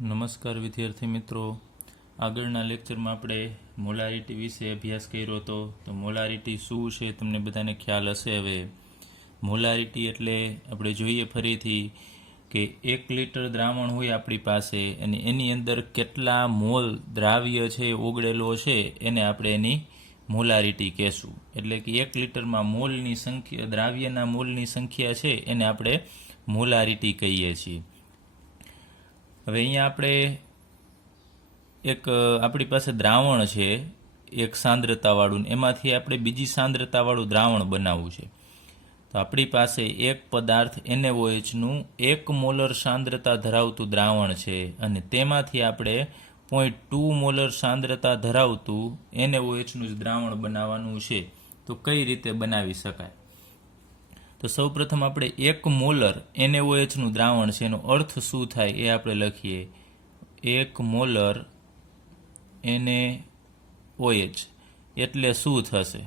નમસ્કાર વિદ્યાર્થી મિત્રો, આગળના લેક્ચરમાં આપણે મોલારિટી વિશે અભ્યાસ કર્યો હતો. તો મોલારિટી શું છે તમને બધાને ખ્યાલ હશે. હવે મોલારિટી એટલે આપણે જોઈએ ફરીથી કે 1 લીટર દ્રાવણ હોય આપણી પાસે અને એની અંદર કેટલા મોલ દ્રાવ્ય છે ઓગળેલો છે એને આપણે એની મોલારિટી કહેશું. એટલે કે 1 લીટરમાં મોલની સંખ્યા, દ્રાવ્યના મોલની સંખ્યા છે એને આપણે મોલારિટી કહીએ છીએ. હવે અહીંયા આપણે આપણી પાસે દ્રાવણ છે એક સાંદ્રતાવાળું, એમાંથી આપણે બીજી સાંદ્રતાવાળું દ્રાવણ બનાવવું છે. તો આપણી પાસે એક પદાર્થ NaOHનું 1 મોલર સાંદ્રતા ધરાવતું દ્રાવણ છે અને તેમાંથી આપણે 0.2 મોલર સાંદ્રતા ધરાવતું NaOHનું જ દ્રાવણ બનાવવાનું છે. તો કઈ રીતે બનાવી શકાય? તો સૌપ્રથમ આપણે 1 મોલર NaOHનું દ્રાવણ છે એનો અર્થ શું થાય એ આપણે લખીએ. 1 મોલર NaOH એટલે શું થશે?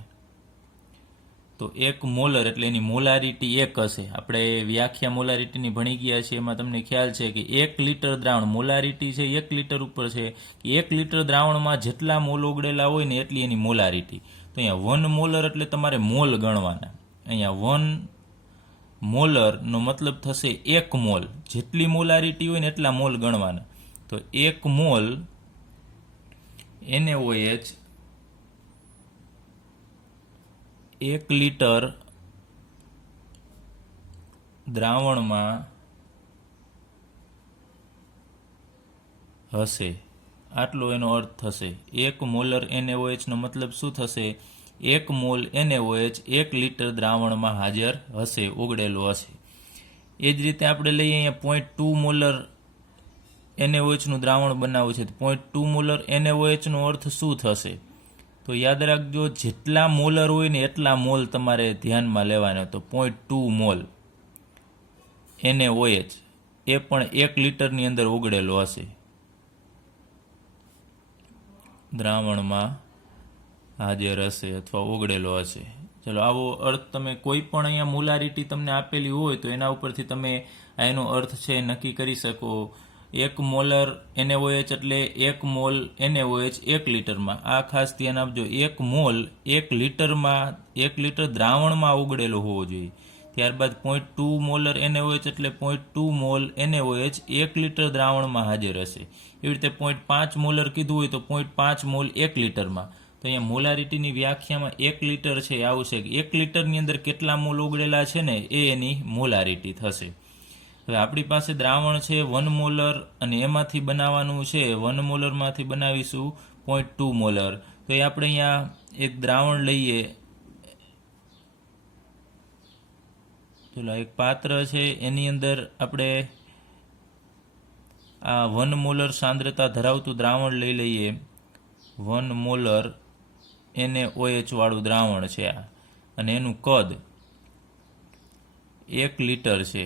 તો 1 મોલર એટલે એની મોલારિટી 1 હશે. આપણે વ્યાખ્યા મોલારિટીની ભણી ગયા છીએ, એમાં તમને ખ્યાલ છે કે 1 લીટર દ્રાવણ, મોલારિટી છે 1 લીટર ઉપર છે કે 1 લીટર દ્રાવણમાં જેટલા મોલ ઓગળેલા હોય ને એટલી એની મોલારિટી. તો અહીંયા 1 મોલર એટલે તમારે મોલ ગણવાના. અહીંયા 1 મોલરનો મતલબ થશે 1 મોલ. જેટલી મોલારિટી હોય ને એટલા મોલ ગણવાના. તો 1 મોલ NaOH 1 લીટર દ્રાવણમાં હશે, આટલો એનો અર્થ થશે. 1 મોલર NaOH નો મતલબ શું થશે? 1 મોલ NaOH 1 લીટર દ્રાવણમાં હાજર હશે, ઓગળેલો હશે. એ જ રીતે આપણે લઈએ અહીંયા 0.2 મોલર NaOHનું દ્રાવણ બનાવવું છે. 0.2 મોલર NaOH નો અર્થ શું થશે? તો યાદ રાખજો, જેટલા મોલર હોય ને એટલા મોલ તમારે ધ્યાનમાં લેવાના. તો 0.2 મોલ NaOH એ પણ 1 લીટરની અંદર ઓગળેલો હશે, દ્રાવણમાં હાજર હશે અથવા ઓગળેલો હશે. ચલો, આવો અર્થ તમે કોઈ પણ અહીંયા મોલારિટી તમને આપેલી હોય તો એના ઉપરથી તમે એનો અર્થ છે નક્કી કરી શકો. 1 મોલર NaOH એટલે 1 મોલ NaOH 1 લીટરમાં. આ ખાસ ધ્યાન આપજો, 1 મોલ 1 લીટરમાં, 1 લીટર દ્રાવણમાં ઓગળેલો હોવો જોઈએ. ત્યારબાદ 0.2 મોલર NaOH એટલે 0.2 મોલ NaOH 1 લીટર દ્રાવણમાં હાજર હશે. એવી રીતે 0.5 મોલર કીધું હોય તો 0.5 મોલ 1 લીટરમાં. તો અહીંયા મોલારિટીની વ્યાખ્યામાં 1 લીટર છે એ આવશે કે 1 લીટરની અંદર કેટલા મોલ ઓગળેલા છે ને એ એની મોલારિટી થશે. હવે આપણી પાસે દ્રાવણ છે 1 મોલર અને એમાંથી બનાવવાનું છે, 1 મોલરમાંથી બનાવીશું 0.2 મોલર. તો એ આપણે અહીંયા એક દ્રાવણ લઈએ. ચલો, એક પાત્ર છે, એની અંદર આપણે આ 1 મોલર સાંદ્રતા ધરાવતું દ્રાવણ લઈ લઈએ. 1 મોલર NaOH વાળું દ્રાવણ છે આ, અને એનું કદ 1 લીટર છે.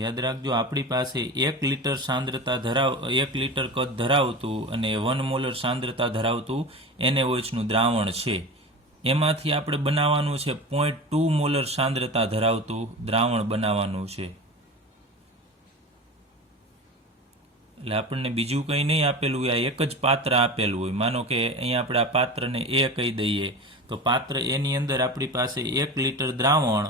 યાદ રાખજો, આપણી પાસે 1 લીટર સાંદ્રતા 1 લીટર કદ ધરાવતું અને 1 મોલર સાંદ્રતા ધરાવતું NaOHનું દ્રાવણ છે. એમાંથી આપણે બનાવવાનું છે 0.2 મોલર સાંદ્રતા ધરાવતું દ્રાવણ બનાવવાનું છે. એટલે આપણને બીજું કંઈ નહીં આપેલું હોય, આ એક જ પાત્ર આપેલું હોય. માનો કે અહીંયા આપણે આ પાત્રને A કહી દઈએ, તો પાત્ર એની અંદર આપણી પાસે 1 લીટર દ્રાવણ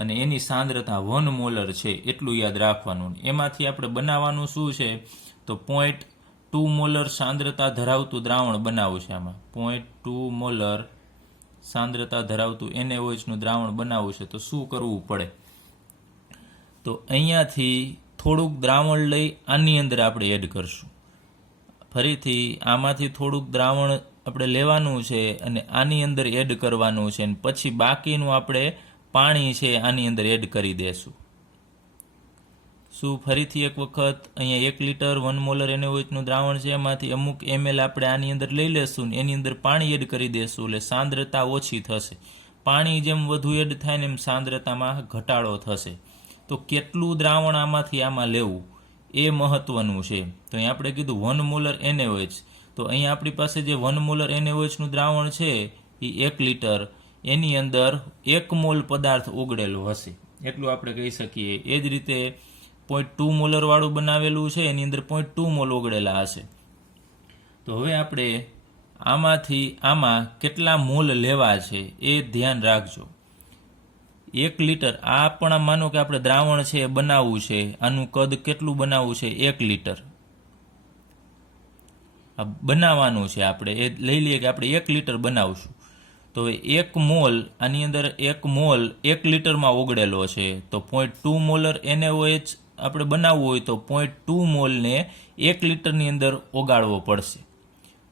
અને એની સાંદ્રતા 1 મોલર છે, એટલું યાદ રાખવાનું. એમાંથી આપણે બનાવવાનું શું છે? તો 0.2 મોલર સાંદ્રતા ધરાવતું દ્રાવણ બનાવવું છે. આમાં 0.2 મોલર સાંદ્રતા ધરાવતું NaOHનું દ્રાવણ બનાવવું છે. તો શું કરવું પડે? તો અહીંયાથી થોડુંક દ્રાવણ લઈ આની અંદર આપણે એડ કરશું. ફરીથી આમાંથી થોડુંક દ્રાવણ આપણે લેવાનું છે અને આની અંદર એડ કરવાનું છે, અને પછી બાકીનું આપણે પાણી છે આની અંદર એડ કરી દેશું. શું? ફરીથી એક વખત અહીંયા 1 લીટર 1 મોલર NaOHનું દ્રાવણ છે, એમાંથી અમુક ml આપણે આની અંદર લઈ લેશું, એની અંદર પાણી એડ કરી દેશું, એટલે સાંદ્રતા ઓછી થશે. પાણી જેમ વધુ એડ થાય ને એમ સાંદ્રતામાં ઘટાડો થશે. તો કેટલું દ્રાવણ આમાં લેવું એ મહત્વનું છે. તો અહીં આપણે કીધું 1 મોલર NaOH, તો અહીંયા આપણી પાસે જે 1 મોલર NaOHનું દ્રાવણ છે એ 1 લીટર, એની અંદર 1 મોલ પદાર્થ ઓગળેલો હશે, એટલું આપણે કહી શકીએ. એ જ રીતે 0.2 મોલર વાળું બનાવેલું છે, એની અંદર 0.2 મોલ ઓગળેલા હશે. તો હવે આપણે આમાંથી આમાં કેટલા મોલ લેવા છે એ ધ્યાન રાખજો. 1 લીટર, આ પણ માનો કે આપણે દ્રાવણ છે એ બનાવવું છે, આનું કદ કેટલું બનાવવું છે? 1 લીટર બનાવવાનું છે. આપણે એ લઈ લઈએ કે આપણે 1 લીટર બનાવશું. તો 1 મોલ, આની અંદર 1 મોલ 1 લીટરમાં ઓગળેલો છે. તો 0.2 મોલર NaOH આપણે બનાવવું હોય તો 0.2 મોલને 1 લીટરની અંદર ઓગાળવો પડશે.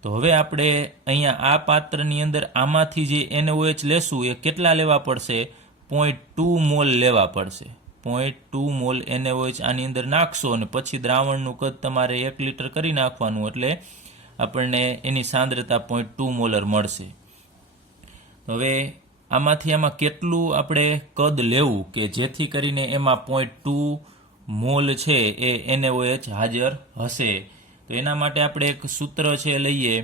તો હવે આપણે અહીંયા આ પાત્રની અંદર આમાંથી જે NaOH લેશું એ કેટલા લેવા પડશે? 0.2 મોલ લેવા પડશે. 0.2 મોલ NaOH આની અંદર નાખશો અને પછી દ્રાવણનું કદ તમારે 1 લીટર કરી નાખવાનું, એટલે આપણને એની સાંદ્રતા 0.2 મોલર મળશે. હવે આમાં કેટલું આપણે કદ લેવું કે જેથી કરીને એમાં 0.2 મોલ છે એ NaOH હાજર હશે? તો એના માટે આપણે એક સૂત્ર છે લઈએ,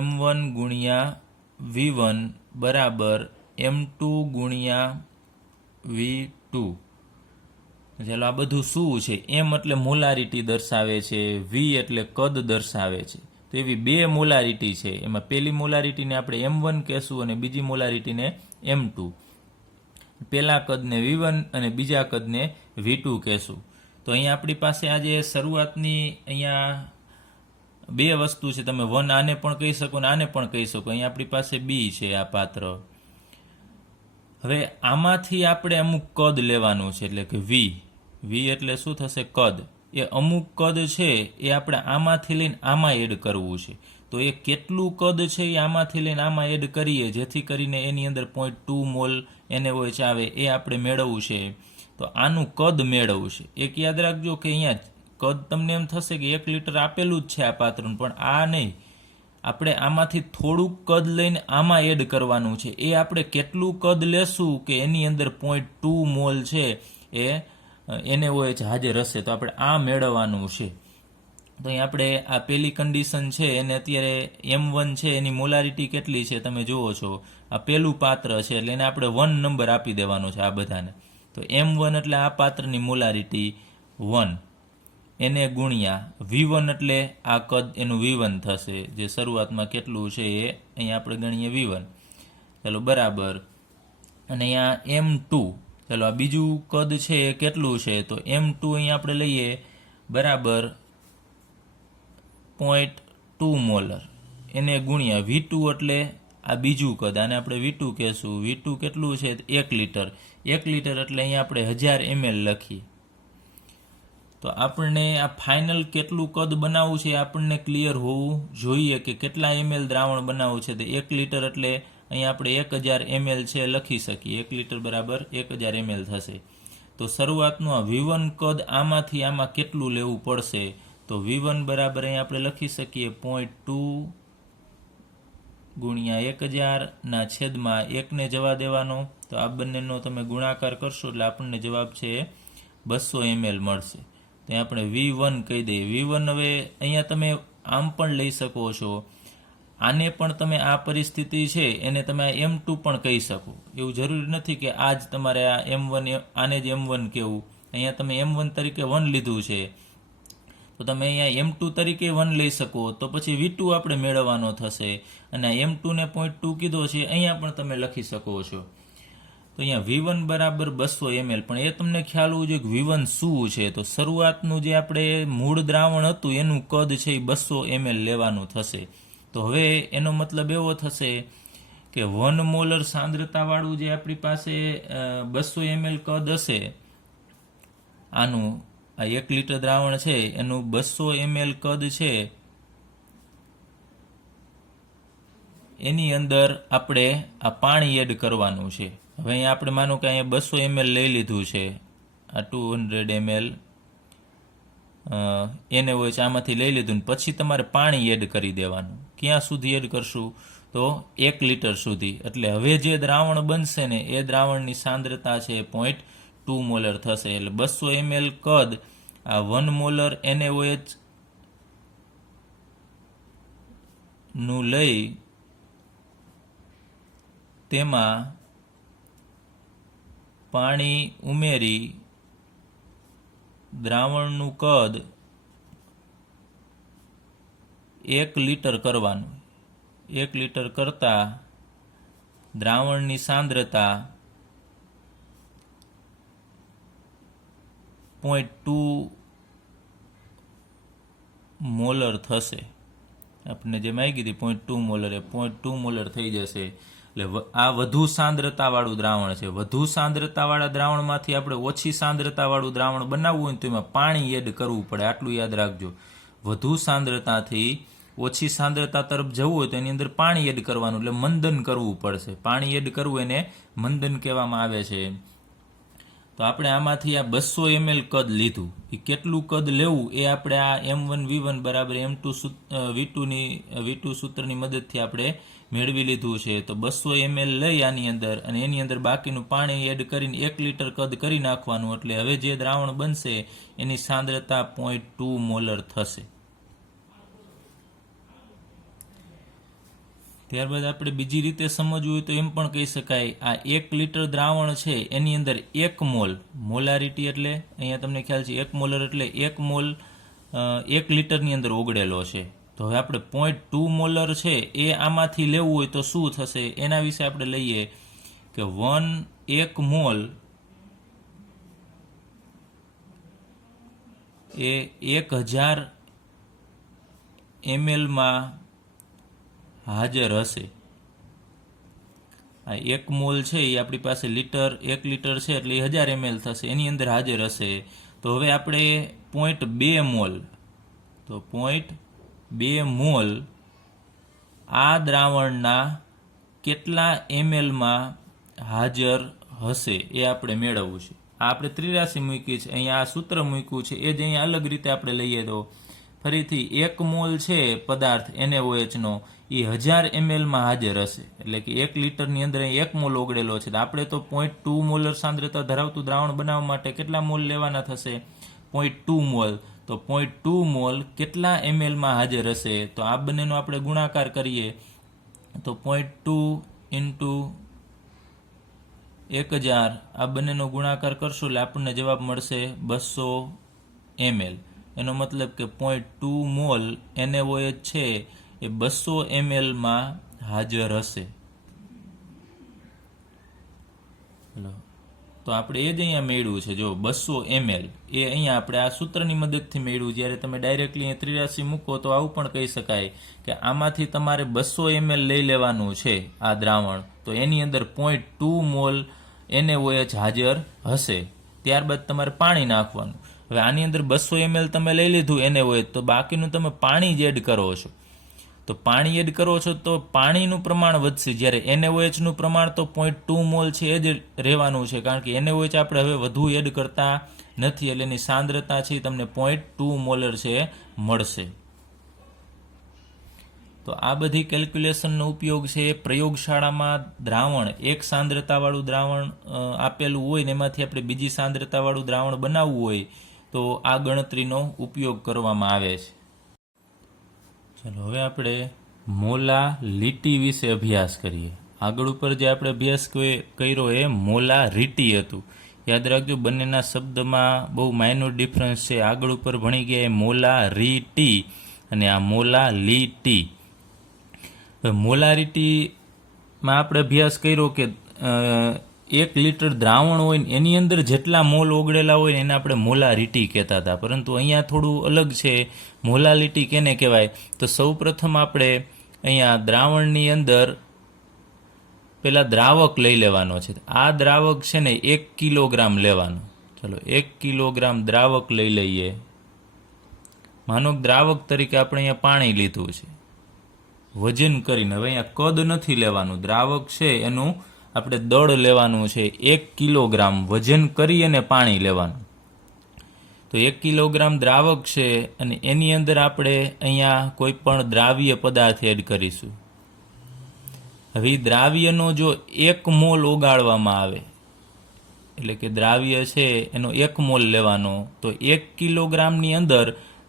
M1 ગુણ્યા V1 બરાબર M2 ગુણ્યા V2. ચાલો, આ બધું શું છે? M એટલે મોલારિટી દર્શાવે છે, V એટલે કદ દર્શાવે છે. તો એવી બે મોલારિટી છે. એમાં પહેલી મોલારિટીને આપણે M1 કહેશું અને બીજી મોલારિટીને M2. પહેલા કદને V1 અને બીજા કદને V2 કહેશું. તો અહીંયા આપણી પાસે આજે શરૂઆતની અહીંયા બે વસ્તુ છે. તમે 1 આને પણ કહી શકો અને આને પણ કહી શકો. અહીંયા આપણી પાસે B છે, આ પાત્ર. હવે આમાંથી આપણે અમુક કદ લેવાનું છે, એટલે કે V એટલે શું થશે? કદ. એ અમુક કદ છે એ આપણે આમાંથી લઈને આમાં એડ કરવું છે. તો એ કેટલું કદ છે એ આમાંથી લઈને આમાં એડ કરીએ જેથી કરીને એની અંદર 0.2 મોલ NaOH આવે એ આપણે મેળવવું છે. તો આનું કદ મેળવવું છે. એક યાદ રાખજો કે અહીંયા કદ તમને એમ થશે કે 1 લીટર આપેલું જ છે આ પાત્રનું, પણ આ નહીં. આપણે આમાંથી થોડુંક કદ લઈને આમાં એડ કરવાનું છે. એ આપણે કેટલું કદ લેશું કે એની અંદર 0.2 મોલ છે એ NaOH હાજર હશે. તો આપણે આ મેળવવાનું છે. તો અહીં આપણે આ પહેલી કન્ડિશન છે એને અત્યારે M1 છે એની મોલારિટી કેટલી છે તમે જુઓ છો. આ પહેલું પાત્ર છે એટલે એને આપણે 1 નંબર આપી દેવાનો છે આ બધાને. તો M1 એટલે આ પાત્રની મોલારિટી 1, એને ગુણ્યા V1 એટલે આ કદ એનું V1 થશે, જે શરૂઆતમાં કેટલું છે એ અહીંયા આપણે ગણીએ V1. ચાલો, બરાબર. અને અહીંયા M2, ચાલો આ બીજું કદ છે એ કેટલું છે? તો M2 અહીંયા આપણે લઈએ બરાબર 0.2 મોલર, એને ગુણ્યા V2 એટલે આ બીજું કદ, આને આપણે V2 કહેશું. V2 કેટલું છે? 1 લીટર. 1 લીટર એટલે અહીંયા આપણે 1000 ml લખીએ. તો આપણને આ ફાઇનલ કેટલું કદ બનાવવું છે આપણને ક્લિયર હોવું જોઈએ કે કેટલા ml દ્રાવણ બનાવવું છે. તો 1 લીટર એટલે અહીંયા આપણે 1000 ml છે લખી શકીએ. 1 લીટર બરાબર 1000 ml થશે. તો શરૂઆતનું આ V1 કદ આમાંથી આમાં કેટલું લેવું પડશે? તો V1 બરાબર અહીંયા આપણે લખી શકીએ 0.2 ગુણ્યા 1000 ના છેદમાં 1 ને જવા દેવાનો. તો આ બંનેનો તમે ગુણાકાર કરશો એટલે આપણને જવાબ છે 200 ml મળશે. ત્યાં આપણે V1 કહી દઈએ. V1 હવે અહીંયા તમે આમ પણ લઈ શકો છો, આને પણ તમે આ પરિસ્થિતિ છે એને તમે આ M2 પણ કહી શકો. એવું જરૂરી નથી કે આ જ તમારે આ M1 આને જ M1 કહેવું. અહીંયા તમે M1 તરીકે 1 લીધું છે તો તમે અહીંયા M2 તરીકે 1 લઈ શકો. તો પછી V2 આપણે મેળવવાનો થશે અને M2 ને 0.2 કીધો છે અહીંયા પણ તમે લખી શકો છો. તો અહીંયા V1 બરાબર 200 ml. પણ એ તમને ખ્યાલ હોવું જોઈએ કે V1 શું છે. તો શરૂઆતનું જે આપણે મૂળ દ્રાવણ હતું એનું કદ છે એ 200 ml લેવાનું થશે. તો હવે એનો મતલબ એવો થશે કે 1 મોલર સાંદ્રતાવાળું જે આપણી પાસે 200 ml કદ હશે, આનું આ 1 લીટર દ્રાવણ છે એનું 200 ml કદ છે, એની અંદર આપણે આ પાણી એડ કરવાનું છે. હવે અહીંયા આપણે માનો કે અહીંયા 200 ml લઈ લીધું છે, આ 200 ml NaOH આમાંથી લઈ લીધું, પછી તમારે પાણી એડ કરી દેવાનું. ક્યાં સુધી એડ કરશું? તો 1 લીટર સુધી. એટલે હવે જે દ્રાવણ બનશે ને એ દ્રાવણની સાંદ્રતા છે 0.2 મોલર થશે. એટલે 200 ml કદ આ 1 મોલર NaOH નું લઈ તેમાં પાણી ઉમેરી દ્રાવણનું કદ 1 લીટર કરવાનું. 1 લીટર કરતાં દ્રાવણની સાંદ્રતા 0.2 મોલર થશે. આપણને જે માગી હતી 0.2 મોલર એ 0.2 મોલર થઈ જશે. એટલે આ વધુ સાંદ્રતાવાળું દ્રાવણ છે. વધુ સાંદ્રતાવાળા દ્રાવણમાંથી આપણે ઓછી સાંદ્રતાવાળું દ્રાવણ બનાવવું હોય તો એમાં પાણી એડ કરવું પડે. આટલું યાદ રાખજો. વધુ સાંદ્રતાથી ઓછી સાંદ્રતા તરફ જવું હોય તો એની અંદર પાણી એડ કરવાનું, એટલે મંદન કરવું પડશે. પાણી એડ કરવું એને મંદન કહેવામાં આવે છે. તો આપણે આમાંથી આ 200 ml કદ લીધું. એ કેટલું કદ લેવું એ આપણે આ M1V1 બરાબર V2 સૂત્રની મદદથી આપણે મેળવી લીધું છે. તો 200 ml લઈ આની અંદર અને એની અંદર બાકીનું પાણી એડ કરીને 1 લીટર કદ કરી નાખવાનું. એટલે હવે જે દ્રાવણ બનશે એની સાંદ્રતા 0.2 મોલર થશે. ત્યારબાદ આપણે બીજી રીતે સમજવું હોય તો એમ પણ કહી શકાય, આ 1 લીટર દ્રાવણ છે એની અંદર 1 મોલ, મોલારિટી એટલે અહીંયા તમને ખ્યાલ છે 1 મોલર એટલે 1 મોલ 1 લીટરની અંદર ઓગળેલો છે. તો હવે આપણે 0.2 મોલર છે એ આમાંથી લેવું હોય તો શું થશે એના વિશે આપણે લઈએ કે 1 મોલ એ 1000 ml માં હાજર હશે. આ 1 મોલ છે એ આપણી પાસે 1 લીટર છે એટલે 1000 ml થશે, એની અંદર હાજર હશે. તો હવે આપણે 0.2 મોલ, તો 0.2 મોલ આ દ્રાવણના કેટલા ml માં હાજર હશે એ આપણે મેળવવું છે. આ આપણે ત્રિરાશી મૂકી છે, અહીંયા આ સૂત્ર મૂક્યું છે એ જ અહીંયા અલગ રીતે આપણે લઈએ તો ફરીથી 1 મોલ છે પદાર્થ NaOH નો એ 1000 ml માં હાજર હશે. એટલે કે 1 લીટરની અંદર 1 મોલ ઓગળેલો છે. તો આપણે તો 0.2 મોલર સાંદ્રતા ધરાવતું દ્રાવણ બનાવવા માટે કેટલા મોલ લેવાના થશે? 0.2 મોલ. તો 0.2 મોલ કેટલા ml માં હાજર હશે? તો આ બંનેનો આપણે ગુણાકાર કરીએ તો 0.2 into 1000 આ બંનેનો ગુણાકાર કરશું એટલે આપણને જવાબ મળશે 200 ml. એનો મતલબ કે 0.2 મોલ NaOH છે એ 200 ml માં હાજર હશે. તો આપણે એ જ અહીંયા મેળવ્યું છે. જો 200 ml એ અહીંયા આપણે આ સૂત્રની મદદથી મેળવ્યું. જ્યારે તમે ડાયરેક્ટલી 83 મૂકો તો આવું પણ કહી શકાય કે આમાંથી તમારે 200 ml લઈ લેવાનું છે આ દ્રાવણ, તો એની અંદર 0.2 મોલ NaOH હાજર હશે. ત્યારબાદ તમારે પાણી નાખવાનું. હવે આની અંદર 200 ml તમે લઈ લીધું NaOH, તો બાકીનું તમે પાણી જ એડ કરો છો. તો પાણી એડ કરો છો તો પાણીનું પ્રમાણ વધશે, જ્યારે NaOH નું પ્રમાણ તો 0.2 મોલ છે એ જ રહેવાનું છે, કારણ કે NaOH આપણે હવે વધુ એડ કરતા નથી એટલે એની સાંદ્રતા છે તમને 0.2 મોલર છે મળશે. તો આ બધી કેલ્ક્યુલેશનનો ઉપયોગ છે પ્રયોગશાળામાં દ્રાવણ, એક સાંદ્રતાવાળું દ્રાવણ આપેલું હોય ને એમાંથી આપણે બીજી સાંદ્રતાવાળું દ્રાવણ બનાવવું હોય તો આ ગણતરીનો ઉપયોગ કરવામાં આવે છે. ચલો હવે આપણે મોલાલિટી વિશે અભ્યાસ કરીએ. આગળ ઉપર જે આપણે અભ્યાસ કર્યો એ મોલારિટી હતું. યાદ રાખજો બંનેના શબ્દમાં બહુ માઇનોર ડિફરન્સ છે. આગળ ઉપર ભણી ગયા એ મોલારિટી અને આ મોલાલિટી. મોલારિટીમાં આપણે અભ્યાસ કર્યો કે 1 લીટર દ્રાવણ હોય ને એની અંદર જેટલા મોલ ઓગળેલા હોય ને એને આપણે મોલારિટી કહેતા હતા, પરંતુ અહીંયા થોડું અલગ છે. મોલાલિટી કેને કહેવાય? તો સૌ પ્રથમ આપણે અહીંયા દ્રાવણની અંદર પેલા દ્રાવક લઈ લેવાનો છે. આ દ્રાવક છે ને 1 કિલોગ્રામ લેવાનો. ચલો 1 કિલોગ્રામ દ્રાવક લઈ લઈએ. માનો દ્રાવક તરીકે આપણે અહીંયા પાણી લીધું છે વજન કરીને. હવે અહીંયા કદ નથી લેવાનું, દ્રાવક છે એનું આપણે દળ લેવાનું છે. 1 કિલોગ્રામ વજન કરી અને પાણી લેવાનું. તો 1 કિલોગ્રામ દ્રાવક છે અને એની અંદર આપણે અહીંયા કોઈ પણ દ્રાવ્ય પદાર્થ એડ કરીશું. હવે દ્રાવ્યનો જો 1 મોલ ઓગાળવામાં આવે એટલે કે દ્રાવ્ય છે એનો 1 મોલ લેવાનો, તો 1 કિલોગ્રામની અંદર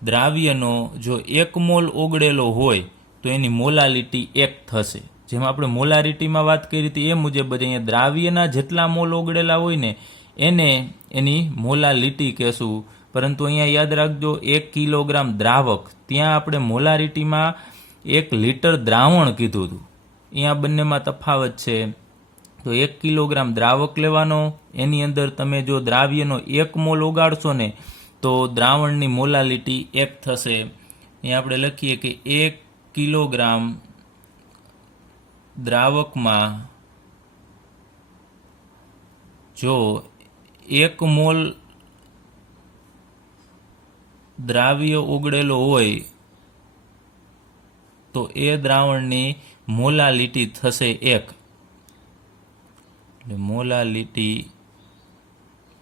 દ્રાવ્યનો જો 1 મોલ ઓગળેલો હોય તો એની મોલાલિટી 1 થશે. જેમાં આપણે મોલારિટીમાં વાત કરી હતી એ મુજબ જ અહીંયા દ્રાવ્યના જેટલા મોલ ઓગળેલા હોય ને એને એની મોલાલિટી કહેશું. પરંતુ અહીંયા યાદ રાખજો 1 કિલોગ્રામ દ્રાવક, ત્યાં આપણે મોલારિટીમાં 1 લીટર દ્રાવણ કીધું હતું. અહીંયા બંનેમાં તફાવત છે. તો 1 કિલોગ્રામ દ્રાવક લેવાનો, એની અંદર તમે જો દ્રાવ્યનો 1 મોલ ઓગાળશો ને તો દ્રાવણની મોલાલિટી 1 થશે. અહીંયા આપણે લખીએ કે 1 કિલોગ્રામ દ્રાવકમાં જો 1 મોલ દ્રાવ્ય ઓગળેલો હોય તો એ દ્રાવણની મોલાલિટી થશે 1. એટલે મોલાલિટી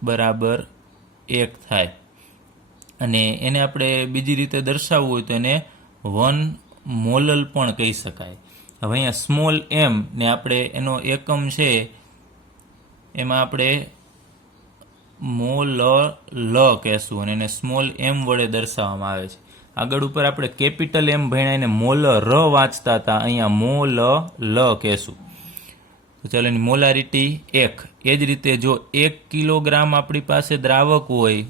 બરાબર 1 થાય. અને એને આપણે બીજી રીતે દર્શાવવું હોય તો એને 1 મોલલ પણ કહી શકાય. હવે અહીંયા સ્મોલ એમ ને આપણે એનો એકમ છે એમાં આપણે મોલ લ કહેશું અને એને સ્મોલ એમ વડે દર્શાવવામાં આવે છે. આગળ ઉપર આપણે કેપિટલ એમ ભણ્યા એને મોલ ર વાંચતા હતા, અહીંયા મોલ લ કહેશું. તો ચાલો એની મોલારિટી 1. એ જ રીતે જો 1 કિલોગ્રામ આપણી પાસે દ્રાવક હોય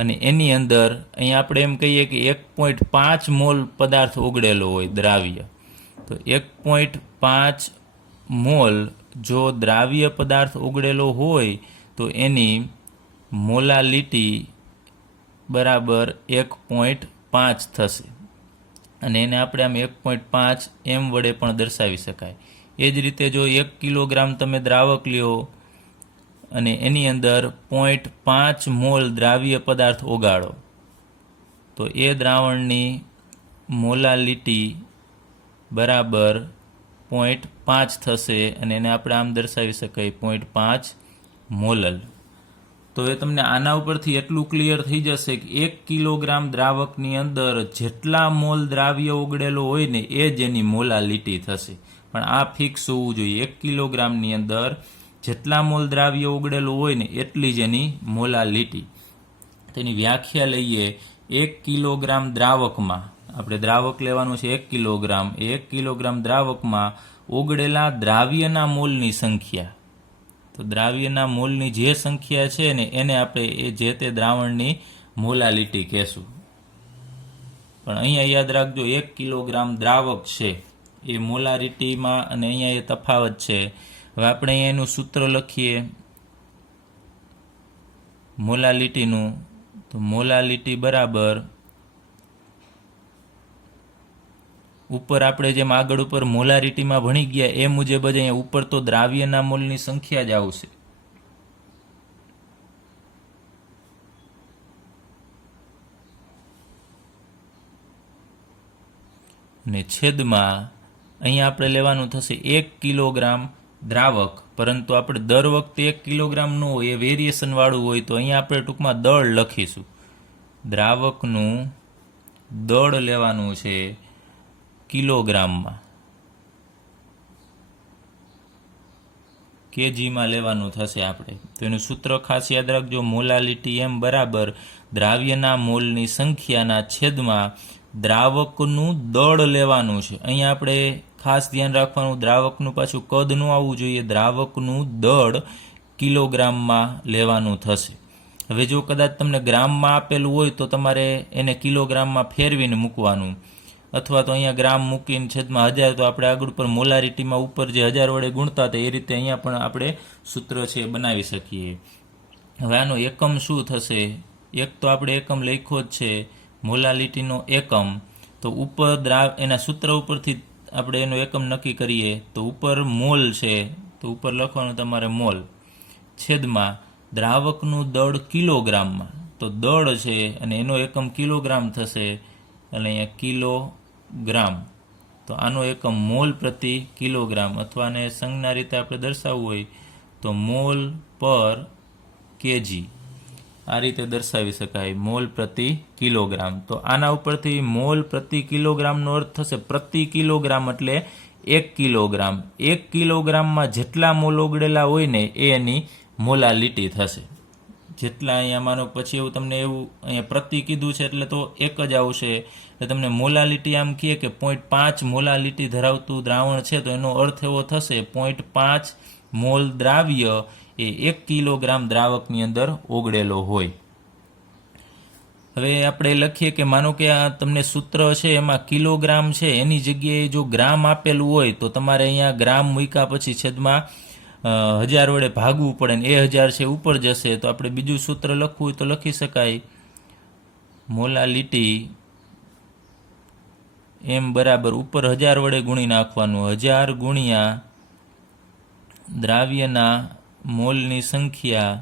અને એની અંદર અહીંયા આપણે એમ કહીએ કે 1.5 મોલ પદાર્થ ઓગળેલો હોય દ્રાવ્ય, તો 1.5 મોલ જો દ્રાવ્ય પદાર્થ ઓગળેલો હોય તો એની મોલાલિટી બરાબર 1.5 થશે. અને એને આપણે આમ 1.5 એમ વડે પણ દર્શાવી શકાય. એ જ રીતે જો 1 કિલોગ્રામ તમે દ્રાવક લ્યો અને એની અંદર 0.5 મોલ દ્રાવ્ય પદાર્થ ઓગાળો તો એ દ્રાવણની મોલાલિટી બરાબર 0.5 થશે અને એને આપણે આમ દર્શાવી શકાય 0.5 મોલલ. તો એ તમને આના ઉપરથી એટલું ક્લિયર થઈ જશે કે 1 કિલોગ્રામ દ્રાવકની અંદર જેટલા મોલ દ્રાવ્ય ઓગળેલો હોય ને એ જ એની મોલાલિટી થશે. પણ આ ફિક્સ હોવું જોઈએ, 1 કિલોગ્રામની અંદર જેટલા મોલ દ્રાવ્ય ઓગળેલું હોય ને એટલી જ એની મોલાલિટી. તેની વ્યાખ્યા લઈએ. 1 કિલોગ્રામ દ્રાવકમાં, આપણે દ્રાવક લેવાનું છે 1 કિલોગ્રામ, 1 કિલોગ્રામ દ્રાવકમાં ઓગળેલા દ્રાવ્યના મોલની સંખ્યા. તો દ્રાવ્યના મોલની જે સંખ્યા છે ને એને આપણે એ જે તે દ્રાવણની મોલાલિટી કહેશું. પણ અહીંયા યાદ રાખજો 1 કિલોગ્રામ દ્રાવક છે એ મોલારિટીમાં અને અહીંયા એ તફાવત છે. હવે આપણે અહીંયા એનું સૂત્ર લખીએ મોલાલિટીનું. તો મોલાલિટી બરાબર ઉપર આપણે જેમ આગળ ઉપર મોલારિટીમાં ભણી ગયા એ મુજબ જ અહીંયા ઉપર તો દ્રાવ્યના મોલની સંખ્યા જ આવશે. ને છેદમાં અહીંયા આપણે લેવાનું થશે 1 કિલોગ્રામ દ્રાવક, પરંતુ આપણે દર વખતે 1 કિલોગ્રામ ન હોય, એ વેરિએશન વાળું હોય, તો અહીંયા આપણે ટૂંકમાં દળ લખીશું. દ્રાવકનું દળ લેવાનું છે કિલોગ્રામમાં, કેજીમાં લેવાનું થશે આપણે. તો એનું સૂત્ર ખાસ યાદ રાખજો, મોલાલિટી એમ બરાબર દ્રાવ્યના મોલની સંખ્યાના છેદમાં દ્રાવકનું દળ લેવાનું છે. અહીંયા આપણે ખાસ ધ્યાન રાખવાનું, દ્રાવકનું પાછું કદ ન આવવું જોઈએ, દ્રાવકનું દળ કિલોગ્રામમાં લેવાનું થશે. હવે જો કદાચ તમને ગ્રામમાં આપેલું હોય તો તમારે એને કિલોગ્રામમાં ફેરવીને મૂકવાનું, અથવા તો અહીંયા ગ્રામ મૂકીને છેદમાં 1000, તો આપણે આગળ પર મોલારિટીમાં ઉપર જે 1000 વડે ગુણતા હતા એ રીતે અહીંયા પણ આપણે સૂત્ર છે બનાવી શકીએ. હવે આનો એકમ શું થશે? એક તો આપણે એકમ લખ્યો જ છે મોલાલિટીનો એકમ. તો ઉપર એના સૂત્ર ઉપરથી આપણે એનો એકમ નક્કી કરીએ તો ઉપર મોલ છે તો ઉપર લખવાનું તમારે મોલ, છેદમાં દ્રાવકનું દળ કિલોગ્રામમાં, તો દળ છે અને એનો એકમ કિલોગ્રામ થશે એટલે અહીંયા કિલોગ્રામ. તો આનો એકમ મોલ પ્રતિ કિલોગ્રામ, અથવા આને સંજ્ઞા રીતે આપણે દર્શાવવું હોય તો મોલ પર કેજી, આ રીતે દર્શાવી શકાય, મોલ પ્રતિ કિલોગ્રામ. તો આના ઉપરથી મોલ પ્રતિ કિલોગ્રામનો અર્થ થશે પ્રતિ કિલોગ્રામ એટલે 1 કિલોગ્રામ. 1 કિલોગ્રામમાં જેટલા મોલ ઓગળેલા હોય ને એ એની મોલાલિટી થશે. જેટલા અહીંયા માનો પછી એવું તમને એવું અહીંયા પ્રતિ કીધું છે એટલે તો એક જ આવશે. એટલે તમને મોલાલિટી આમ કહે કે 0.5 મોલાલિટી ધરાવતું દ્રાવણ છે તો એનો અર્થ એવો થશે 0.5 મોલ દ્રાવ્ય એ 1 કિલોગ્રામ દ્રાવકની અંદર ઓગળેલો હોય. હવે આપણે લખીએ કે માનો કે આ તમને સૂત્ર છે એમાં કિલોગ્રામ છે એની જગ્યાએ જો ગ્રામ આપેલું હોય તો તમારે અહીંયા ગ્રામ મૂક્યા પછી છેદમાં 1000 વડે ભાગવું પડે ને એ 1000 છે ઉપર જશે તો આપણે બીજું સૂત્ર લખવું હોય તો લખી શકાય મોલાલિટી એમ બરાબર ઉપર 1000 વડે ગુણી નાખવાનું 1000 ગુણ્યા દ્રાવ્યના મોલની સંખ્યા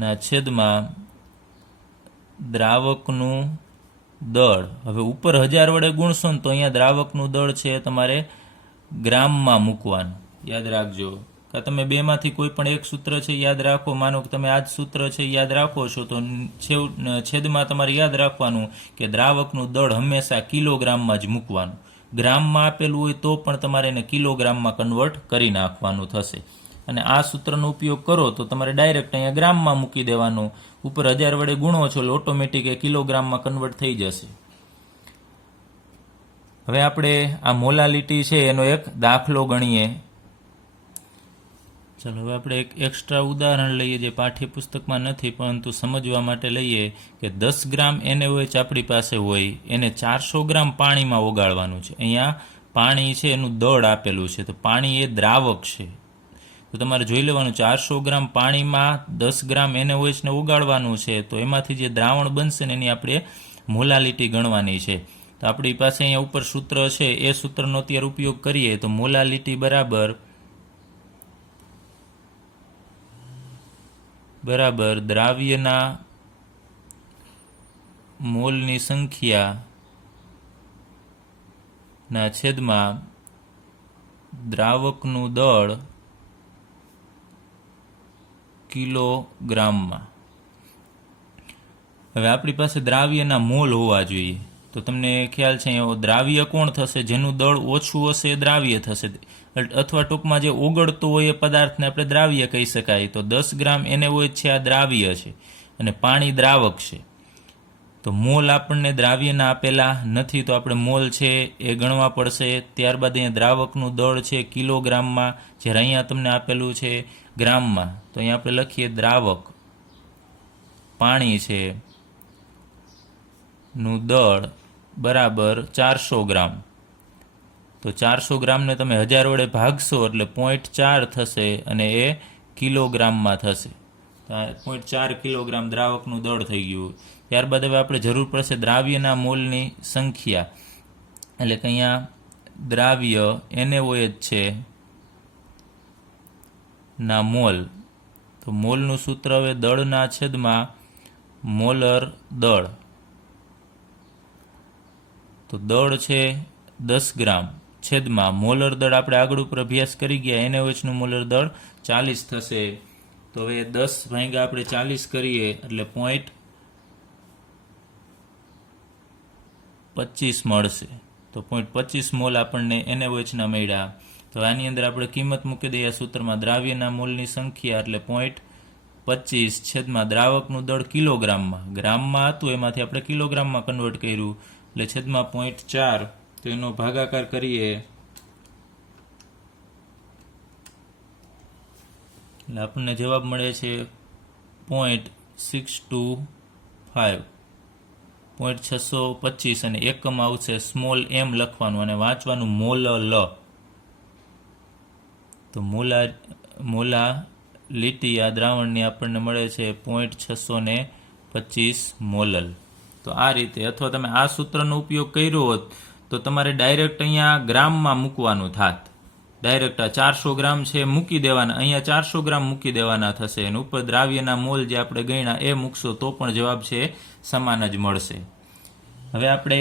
ના છેદમાં દ્રાવકનું દળ. હવે ઉપર 1000 વડે ગુણશો ને તો અહીંયા દ્રાવકનું દળ છે તમારે ગ્રામમાં મૂકવાનું. યાદ રાખજો કે તમે બેમાંથી કોઈ પણ એક સૂત્ર છે યાદ રાખો. માનો કે તમે આ જ સૂત્ર છે યાદ રાખો છો તો છેદમાં તમારે યાદ રાખવાનું કે દ્રાવકનું દળ હંમેશા કિલોગ્રામમાં જ મૂકવાનું. ગ્રામમાં આપેલું હોય તો પણ તમારે એને કિલોગ્રામમાં કન્વર્ટ કરી નાખવાનું થશે. અને આ સૂત્રનો ઉપયોગ કરો તો તમારે ડાયરેક્ટ અહીંયા ગ્રામમાં મૂકી દેવાનું. ઉપર 1000 વડે ગુણો છો એટલે ઓટોમેટિક એ કિલોગ્રામમાં કન્વર્ટ થઈ જશે. હવે આપણે આ મોલાલિટી છે એનો એક દાખલો ગણીએ. ચાલો હવે આપણે એક એક્સ્ટ્રા ઉદાહરણ લઈએ જે પાઠ્યપુસ્તકમાં નથી પરંતુ સમજવા માટે લઈએ કે 10 ગ્રામ NaOH આપણી પાસે હોય એને 400 ગ્રામ પાણીમાં ઓગાળવાનું છે. અહીંયા પાણી છે એનું દળ આપેલું છે તો પાણી એ દ્રાવક છે. તો તમારે જોઈ લેવાનું 400 ગ્રામ પાણીમાં 10 ગ્રામ NaOH ને ઓગાળવાનું છે તો એમાંથી જે દ્રાવણ બનશે ને એની આપણે મોલાલિટી ગણવાની છે. તો આપણી પાસે અહીંયા ઉપર સૂત્ર છે એ સૂત્રનો અત્યારે ઉપયોગ કરીએ તો મોલાલિટી બરાબર દ્રાવ્યના મોલની સંખ્યા ના છેદમાં દ્રાવકનું દળ કિલોગ્રામમાં. હવે આપણી પાસે દ્રાવ્યના મોલ હોવા જોઈએ તો તમને ખ્યાલ છે દ્રાવ્ય કોણ થશે જેનું દળ ઓછું હશે એ દ્રાવ્ય થશે અથવા ટૂંકમાં જે ઓગળતો હોય એ પદાર્થને આપણે દ્રાવ્ય કહી શકાય. તો 10 ગ્રામ NaOH છે આ દ્રાવ્ય છે અને પાણી દ્રાવક છે. તો મોલ આપણને દ્રાવ્યના આપેલા નથી તો આપણે મોલ છે એ ગણવા પડશે. ત્યારબાદ અહીંયા દ્રાવકનું દળ છે કિલોગ્રામમાં જ્યારે અહીંયા તમને આપેલું છે ગ્રામમાં. તો અહીંયા આપણે લખીએ દ્રાવક પાણી છે નું દળ બરાબર 400 ગ્રામ. તો 400 ગ્રામને તમે 1000 વડે ભાગશો એટલે 0.4 થશે અને એ કિલોગ્રામમાં થશે. 0.4 કિલોગ્રામ દ્રાવકનું દળ થઈ ગયું. ત્યારબાદ હવે આપણે જરૂર પડશે દ્રાવ્યના મોલની સંખ્યા એટલે કે અહીંયા દ્રાવ્ય NaOH છે ના મોલ. તો મોલનું સૂત્ર હવે દળના છેદમાં મોલર દળ. તો દળ છે 10 ગ્રામ છેદમાં મોલર દળ આપણે આગળ ઉપર અભ્યાસ કરી ગયા NaOH નું મોલર દળ 40 થશે. તો હવે 10 ભાગ્યા આપણે 40 કરીએ એટલે 0.25 મળશે. તો 0.25 મોલ આપણને NaOH ના મળ્યા. તો આની અંદર આપણે કિંમત મૂકી દઈએ સૂત્રમાં દ્રાવ્યના મોલની સંખ્યા એટલે 0.25 છેદમાં દ્રાવકનું દળ કિલોગ્રામમાં. ગ્રામમાં હતું એમાંથી આપણે કિલોગ્રામમાં કન્વર્ટ કર્યું એટલે છેદમાં 0.4 તો એનો ભાગાકાર કરીએ એટલે આપણને જવાબ મળે છે 0.625 0.625 અને એકમ આવશે સ્મોલ m લખવાનું અને વાંચવાનું મોલ લ. તો મોલાલિટી આ દ્રાવણની આપણને મળે છે 0.625 મોલલ. તો આ રીતે અથવા તમે આ સૂત્રનો ઉપયોગ કર્યો હોત તો તમારે ડાયરેક્ટ અહીંયા ગ્રામમાં મૂકવાનું થાત. ડાયરેક્ટ આ 400 ગ્રામ છે મૂકી દેવાના, અહીંયા 400 ગ્રામ મૂકી દેવાના થશે અને ઉપર દ્રાવ્યના મોલ જે આપણે ગણ્યા એ મૂકશો તો પણ જવાબ છે સમાન જ મળશે. હવે આપણે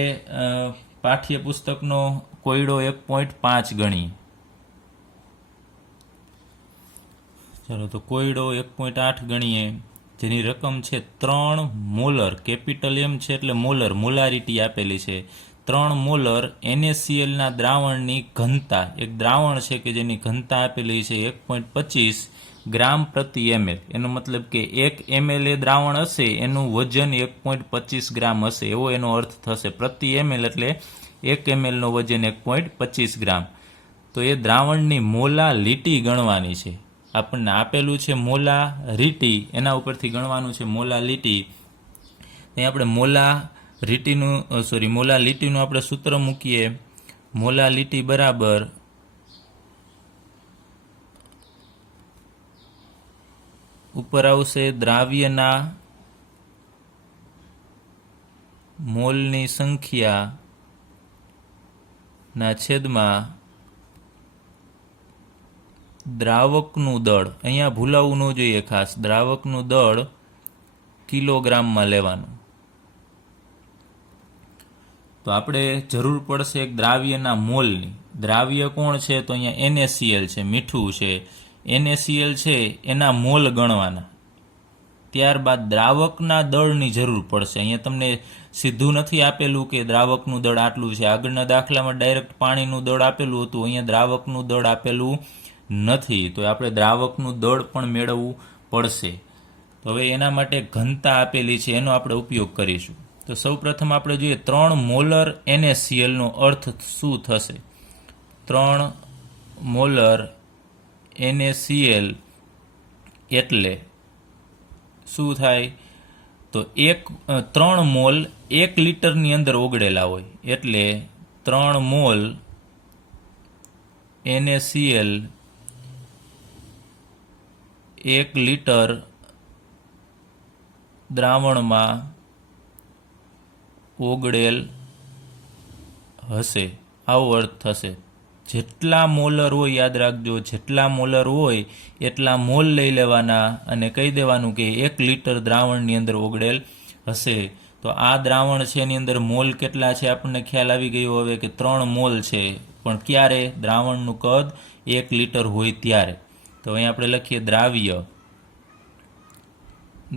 પાઠ્યપુસ્તકનો કોયડો 1.5 ગણીએ. ચાલો તો કોયડો 1.8 ગણીએ જેની રકમ છે 3 મોલર. કેપિટલ M છે એટલે મોલર, મોલારિટી આપેલી છે 3 મોલર NaClના દ્રાવણની ઘનતા, એક દ્રાવણ છે કે જેની ઘનતા આપેલી છે 1.25 ગ્રામ પ્રતિ ml. એનો મતલબ કે 1 ml એ દ્રાવણ હશે એનું વજન 1.25 ગ્રામ હશે, એવો એનો અર્થ થશે. પ્રતિ ml એટલે 1 ml નો વજન 1.25 ગ્રામ. તો એ દ્રાવણની મોલાલિટી ગણવાની છે. આપણને આપેલું છે મોલારિટી, એના ઉપરથી ગણવાનું છે મોલાલિટી. અહીં આપણે મોલાલિટીનું આપણે સૂત્ર મૂકીએ. મોલાલિટી બરાબર ઉપર આવશે દ્રાવ્યના મોલની સંખ્યા ના છેદમાં દ્રાવકનું દળ. અહીંયા ભૂલાવવું ન જોઈએ ખાસ, દ્રાવકનું દળ કિલોગ્રામમાં લેવાનું. તો આપણે જરૂર પડશે એક દ્રાવ્યના મોલની. દ્રાવ્ય કોણ છે? તો અહીંયા NaCl છે, મીઠું છે. NaCl છે એના મોલ ગણવાના. ત્યારબાદ દ્રાવકના દળની જરૂર પડશે. અહીંયા તમને સીધું નથી આપેલું કે દ્રાવકનું દળ આટલું છે. આગળના દાખલામાં ડાયરેક્ટ પાણીનું દળ આપેલું હતું, અહીંયા દ્રાવકનું દળ આપેલું નથી. તો આપણે દ્રાવકનું દળ પણ મેળવવું પડશે. તો હવે એના માટે ઘનતા આપેલી છે, એનો આપણે ઉપયોગ કરીશું. તો સૌપ્રથમ આપણે જોઈએ 3 મોલર NaCl નો અર્થ શું થશે. 3 મોલર NaCl એટલે શું થાય? તો 3 મોલ 1 લીટરની અંદર ઓગળેલા હોય, એટલે 3 મોલ NaCl 1 લીટર દ્રાવણમાં ઓગળેલ હશે, આવો અર્થ થશે. જેટલા મોલર હોય, યાદ રાખજો, જેટલા મોલર હોય એટલા મોલ લઈ લેવાના અને કહી દેવાનું કે 1 લીટર દ્રાવણની અંદર ઓગળેલ હશે. તો આ દ્રાવણ છે એની અંદર મોલ કેટલા છે આપણને ખ્યાલ આવી ગયો હવે કે 3 મોલ છે. પણ ક્યારે? દ્રાવણનું કદ 1 લીટર હોય ત્યારે. તો અહીં આપણે લખીએ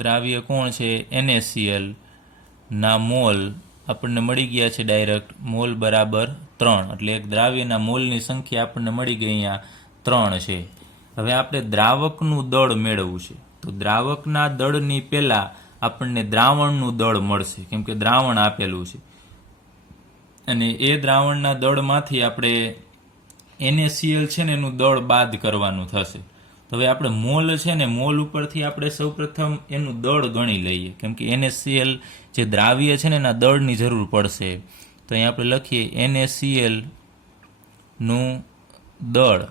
દ્રાવ્ય કોણ છે? NaCl ના મોલ આપણને મળી ગયા છે ડાયરેક્ટ. મોલ બરાબર 3, એટલે એક દ્રાવ્યના મોલની સંખ્યા આપણને મળી ગઈ અહીંયા 3 છે. હવે આપણે દ્રાવકનું દળ મેળવવું છે. તો દ્રાવકના દળની પહેલા આપણને દ્રાવણનું દળ મળશે, કેમ કે દ્રાવણ આપેલું છે. અને એ દ્રાવણના દળમાંથી આપણે NaCl છે ને એનું દળ બાદ કરવાનું થશે. તો હવે આપણે મોલ છે ને, મોલ ઉપરથી આપણે સૌપ્રથમ એનું દળ ગણી લઈએ, કેમ કે NaCl જે દ્રાવ્ય છે ને એના દળની જરૂર પડશે. તો અહીં આપણે લખીએ NaCl નું દળ,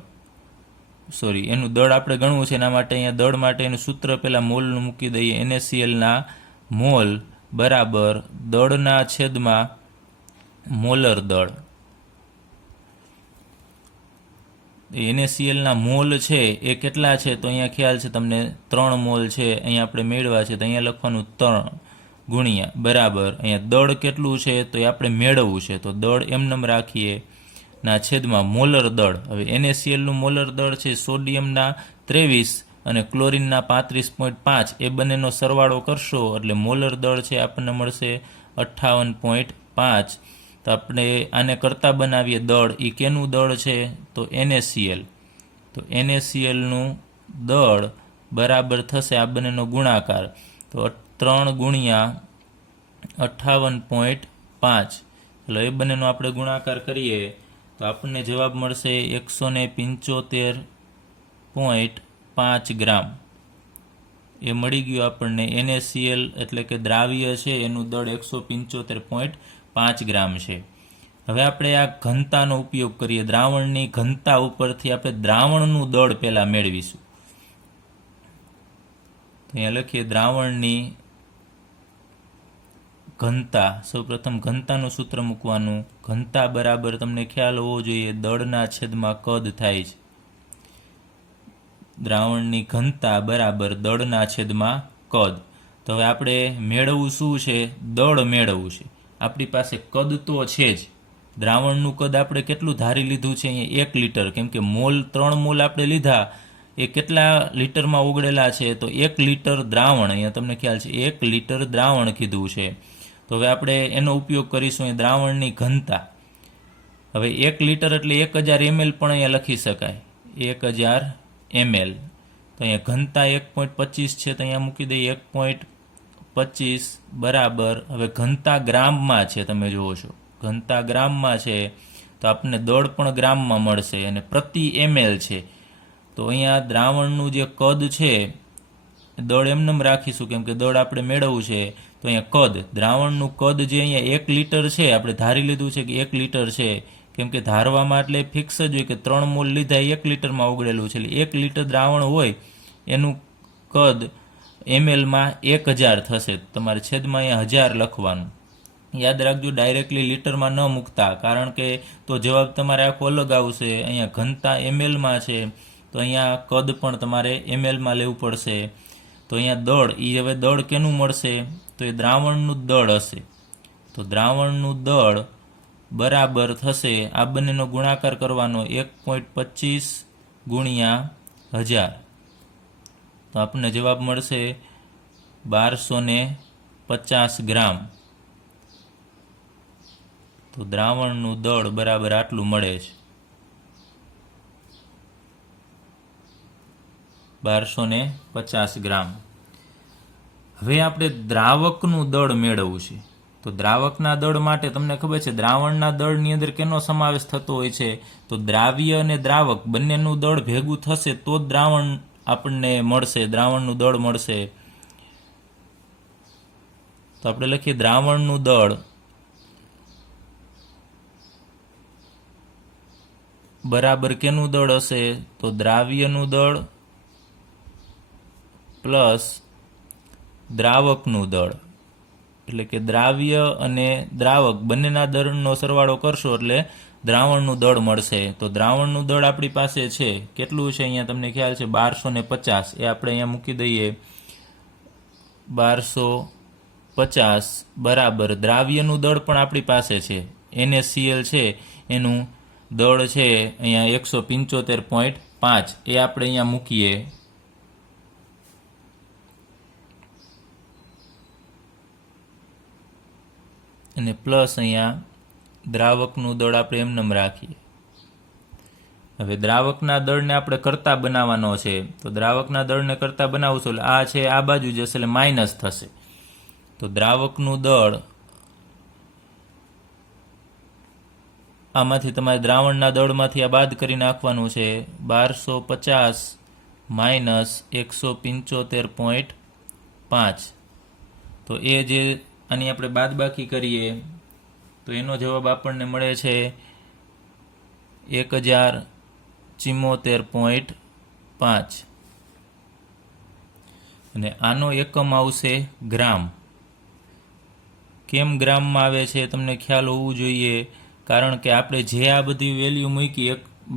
એનું દળ આપણે ગણવું છે. એના માટે અહીંયા દળ માટે એનું સૂત્ર પહેલાં મોલનું મૂકી દઈએ. NaCl ના મોલ બરાબર દળના છેદમાં મોલર દળ. NaCl ના મોલ છે એ કેટલા છે? તો અહીંયા ખ્યાલ છે તમને 3 મોલ છે, અહીંયા આપણે મેળવ્યા છે. તો અહીંયા લખવાનું 3 ગુણ્યા બરાબર અહીંયા દળ કેટલું છે તો એ આપણે મેળવવું છે. તો દળ એમનેમ રાખીએ ના છેદમાં મોલર દળ. હવે NaCl નું મોલર દળ છે સોડિયમના 23 અને ક્લોરીનના 35.5, એ બંનેનો સરવાળો કરશો એટલે મોલર દળ છે આપણને મળશે 58.5. તો આપણે આને કરતા બનાવીએ દળ, એ કેનું દળ છે? તો NaCl. તો NaCl નું દળ બરાબર થશે આ બંનેનો ગુણાકાર. તો 3 ગુણ્યા 58.5, એટલે એ બંનેનો આપણે ગુણાકાર કરીએ તો આપણને જવાબ મળશે 175.5 ગ્રામ. એ મળી ગયું આપણને. NaCl એટલે કે દ્રાવ્ય છે એનું દળ 175.5 ગ્રામ છે. હવે આપણે આ ઘનતાનો ઉપયોગ કરીએ. દ્રાવણની ઘનતા ઉપરથી આપણે દ્રાવણનું દળ પહેલાં મેળવીશું. અહીંયા લખીએ દ્રાવણની ઘનતા. સૌપ્રથમ ઘનતાનું સૂત્ર મૂકવાનું. ઘનતા બરાબર તમને ખ્યાલ હોવો જોઈએ દળના છેદમાં કદ થાય છે. દ્રાવણની ઘનતા બરાબર દળના છેદમાં કદ. તો હવે આપણે મેળવવું શું છે? દળ મેળવવું છે. આપણી પાસે કદ તો છે જ. દ્રાવણનું કદ આપણે કેટલું ધારી લીધું છે? અહીંયા 1 લીટર, કેમ કે મોલ 3 મોલ આપણે લીધા, એ કેટલા લીટરમાં ઓગળેલા છે? તો 1 લીટર દ્રાવણ. અહીંયા તમને ખ્યાલ છે 1 લીટર દ્રાવણ કીધું છે. તો હવે આપણે એનો ઉપયોગ કરીશું એ દ્રાવણની ઘનતા. હવે 1 લીટર એટલે 1000 ml પણ અહીંયા લખી શકાય, 1000 ml. તો અહીંયા ઘનતા 1.25 છે, તો અહીંયા મૂકી દઈએ 1.25 બરાબર. હવે ઘનતા ગ્રામમાં છે, તમે જુઓ છો ઘનતા ગ્રામમાં છે, તો આપણને દળ પણ ગ્રામમાં મળશે અને પ્રતિ ml છે. તો અહીંયા દ્રાવણનું જે કદ છે, દળ એમનેમ રાખીશું કેમ કે દળ આપણે મેળવવું છે. તો અહીંયા કદ, દ્રાવણનું કદ જે અહીંયા 1 લીટર છે, આપણે ધારી લીધું છે કે 1 લીટર છે, કેમ કે ધારવામાં એટલે ફિક્સ જ હોય કે 3 મોલ લીધા 1 લીટરમાં ઓગળેલું છે, એટલે 1 લીટર દ્રાવણ હોય એનું કદ mlમાં 1000 થશે. તમારે છેદમાં અહીંયા 1000 લખવાનું. યાદ રાખજો, ડાયરેક્ટલી લીટરમાં ન મૂકતા, કારણ કે તો જવાબ તમારે આખો અલગ આવશે. અહીંયા ઘનતા mlમાં છે, તો અહીંયા કદ પણ તમારે mlમાં લેવું પડશે. તો અહીંયા દળ, એ હવે દળ કેનું મળશે? તો એ દ્રાવણનું દળ હશે. તો દ્રાવણનું દળ બરાબર થશે, આ બંનેનો ગુણાકાર કરવાનો 1.25 ગુણ્યા 1000. તો આપણને જવાબ મળશે 1250 ગ્રામ. તો દ્રાવણનું દળ બરાબર આટલું મળે છે, 1250 ગ્રામ. હવે આપણે દ્રાવકનું દળ મેળવવું છે. તો દ્રાવકના દળ માટે તમને ખબર છે દ્રાવણના દળની અંદર કેનો સમાવેશ થતો હોય છે? તો દ્રાવ્ય અને દ્રાવક બંનેનું દળ ભેગું થશે તો જ દ્રાવણ આપણને મળશે, દ્રાવણનું દળ મળશે. તો આપણે લખીએ દ્રાવણનું દળ બરાબર કેનું દળ હશે? તો દ્રાવ્યનું દળ પ્લસ દ્રાવકનું દળ. એટલે કે દ્રાવ્ય અને દ્રાવક બંનેના દળનો સરવાળો કરશો એટલે દ્રાવણનું દળ મળશે. તો દ્રાવણનું દળ આપણી પાસે છે, કેટલું છે અહીંયા તમને ખ્યાલ છે? 1250. એ આપણે અહીંયા મૂકી દઈએ 1250 બરાબર. દ્રાવ્યનું દળ પણ આપણી પાસે છે, NaCl છે, એનું દળ છે અહીંયા 175.5. એ આપણે અહીંયા મૂકીએ. અને પ્લસ અહીંયા દ્રાવકનું દળ આપણે એમનેમ રાખીએ. હવે દ્રાવકના દળને આપણે કરતા બનાવવાનો છે, તો દ્રાવકના દળને કરતા બનાવશું એટલે આ છે આ બાજુ જશે એટલે માઇનસ થશે. તો દ્રાવકનું દળ આમાંથી તમારે દ્રાવણના દળમાંથી આ બાદ કરી નાખવાનું છે. 1250 માઇનસ 175.5. તો એ જે આની આપણે બાદબાકી કરીએ તો એનો જવાબ આપણને મળે છે 1074.5. અને આનો એકમ આવશે ગ્રામ. કેમ ગ્રામમાં આવે છે તમને ખ્યાલ હોવું જોઈએ, કારણ કે આપણે જે આ બધી વેલ્યુ મૂકી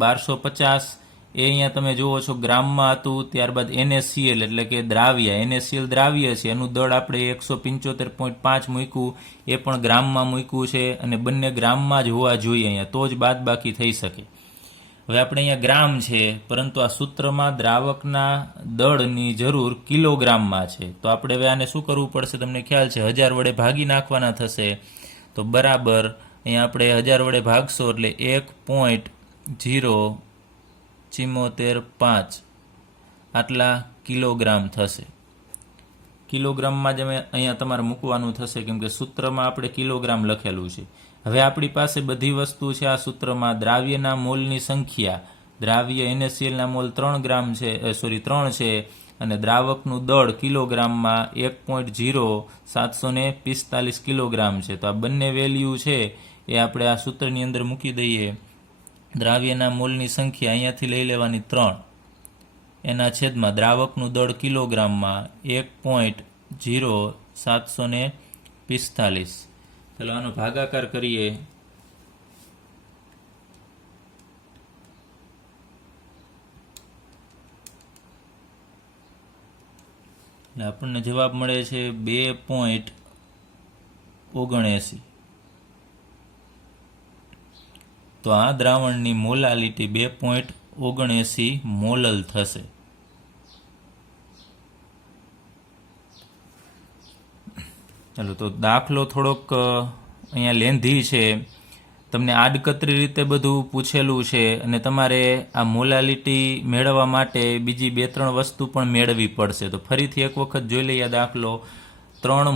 1250 એ અહીંયા તમે જુઓ છો ગ્રામમાં હતું. ત્યારબાદ NaCl એટલે કે દ્રાવ્ય, NaCl દ્રાવ્ય છે, એનું દળ આપણે 175.5 મૂક્યું, એ પણ ગ્રામમાં મૂક્યું છે અને બંને ગ્રામમાં જ હોવા જોઈએ અહીંયા, તો જ બાદબાકી થઈ શકે. હવે આપણે અહીંયા ગ્રામ છે, પરંતુ આ સૂત્રમાં દ્રાવકના દળની જરૂર કિલોગ્રામમાં છે. તો આપણે હવે આને શું કરવું પડશે તમને ખ્યાલ છે? 1000 વડે ભાગી નાખવાના થશે. તો બરાબર અહીંયા આપણે 1000 વડે ભાગશો એટલે 1.074.5 આટલા કિલોગ્રામ થશે. કિલોગ્રામમાં જ અહીંયા તમારે મૂકવાનું થશે, કેમ કે સૂત્રમાં આપણે કિલોગ્રામ લખેલું છે. હવે આપણી પાસે બધી વસ્તુ છે આ સૂત્રમાં. દ્રાવ્યના મોલની સંખ્યા, દ્રાવ્ય NaClના મોલ 3 ગ્રામ છે, 3 છે, અને દ્રાવકનું દળ કિલોગ્રામમાં 1.0745 કિલોગ્રામ છે. તો આ બંને વેલ્યુ છે એ આપણે આ સૂત્રની અંદર મૂકી દઈએ. દ્રાવ્યના મોલની સંખ્યા અહીંયાથી લઈ લેવાની 3, એના છેદમાં દ્રાવકનું દળ કિલોગ્રામમાં 1.0745. ચાલો આનો ભાગાકાર કરીએ. એટલે આપણને જવાબ મળે છે 2.79. તો આ દ્રાવણની મોલાલિટી 2.79 મોલલ થશે. ચાલો તો દાખલો થોડોક અહીંયા લેન્ધી છે, તમને આડકતરી રીતે બધું પૂછેલું છે અને તમારે આ મોલાલિટી મેળવવા માટે બીજી 2-3 વસ્તુ પણ મેળવવી પડશે. તો ફરીથી એક વખત જોઈ લઈએ દાખલો. 3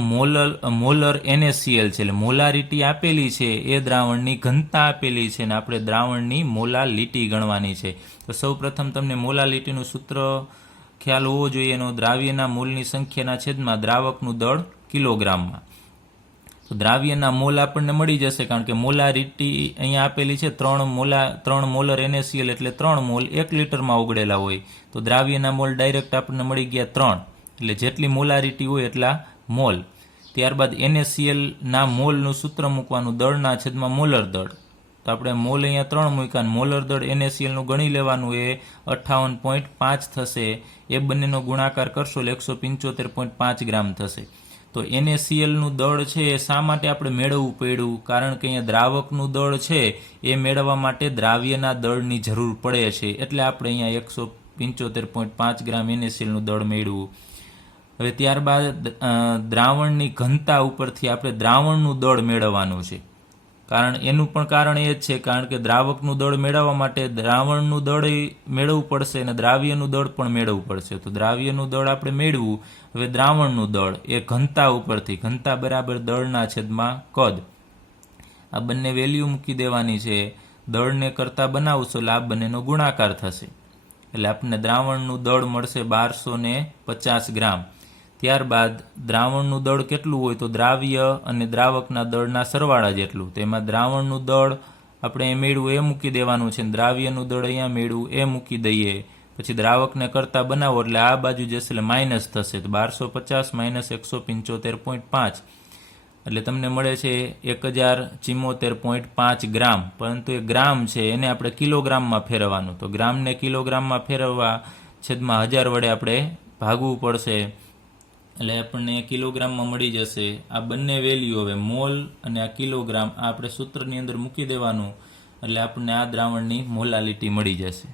મોલર NaCl છે, એટલે મોલારિટી આપેલી છે, એ દ્રાવણની ઘનતા આપેલી છે અને આપણે દ્રાવણની મોલાલિટી ગણવાની છે. તો સૌપ્રથમ તમને મોલાલિટીનું સૂત્ર ખ્યાલ હોવો જોઈએ. એનો દ્રાવ્યના મોલની સંખ્યાના છેદમાં દ્રાવકનું દળ કિલોગ્રામમાં. તો દ્રાવ્યના મોલ આપણને મળી જશે, કારણ કે મોલારિટી અહીંયા આપેલી છે 3 મોલર NaCl એટલે 3 મોલ 1 લીટરમાં ઓગળેલા હોય. તો દ્રાવ્યના મોલ ડાયરેક્ટ આપણને મળી ગયા 3, એટલે જેટલી મોલારિટી હોય એટલા મોલ. ત્યારબાદ NaCl ના મોલનું સૂત્ર મૂકવાનું, દળના છેદમાં મોલર દળ. તો આપણે મોલ અહીંયા 3 મૂક્યા, મોલર દળ NaCl નું ગણી લેવાનું, એ 58.5 થશે. એ બંનેનો ગુણાકાર કરશો એટલે 175.5 ગ્રામ થશે. તો NaCl નું દળ છે એ શા માટે આપણે મેળવવું પડ્યું? કારણ કે અહીંયા દ્રાવકનું દળ છે એ મેળવવા માટે દ્રાવ્યના દળની જરૂર પડે છે, એટલે આપણે અહીંયા 175.5 ગ્રામ NaCl નું દળ મેળવ્યું. હવે ત્યારબાદ દ્રાવણની ઘનતા ઉપરથી આપણે દ્રાવણનું દળ મેળવવાનું છે. એનું પણ કારણ એ જ છે, કારણ કે દ્રાવકનું દળ મેળવવા માટે દ્રાવણનું દળ મેળવવું પડશે અને દ્રાવ્યનું દળ પણ મેળવવું પડશે. તો દ્રાવ્યનું દળ આપણે મેળવવું. હવે દ્રાવણનું દળ એ ઘનતા ઉપરથી, ઘનતા બરાબર દળના છેદમાં કદ, આ બંને વેલ્યુ મૂકી દેવાની છે. દળને કરતા બનાવશો એટલે આ બંનેનો ગુણાકાર થશે, એટલે આપણને દ્રાવણનું દળ મળશે 1250 ગ્રામ. ત્યારબાદ દ્રાવણનું દળ કેટલું હોય? તો દ્રાવ્ય અને દ્રાવકના દળના સરવાળા જેટલું. તો એમાં દ્રાવણનું દળ આપણે મેળવું એ મૂકી દેવાનું છે, દ્રાવ્યનું દળ અહીંયા મેળવું એ મૂકી દઈએ. પછી દ્રાવકને કરતા બનાવો એટલે આ બાજુ જશે એટલે માઇનસ થશે. તો 1250 માઇનસ 175.5 એટલે તમને મળે છે 1074.5 ગ્રામ. પરંતુ એ ગ્રામ છે એને આપણે કિલોગ્રામમાં ફેરવવાનું. તો ગ્રામને કિલોગ્રામમાં ફેરવવા છેદમાં 1000 વડે આપણે ભાગવું પડશે, એટલે આપણને કિલોગ્રામમાં મળી જશે. આ બંને વેલ્યુ હવે મોલ અને આ કિલોગ્રામ આ આપણે સૂત્રની અંદર મૂકી દેવાનું, એટલે આપણને આ દ્રાવણની મોલાલિટી મળી જશે.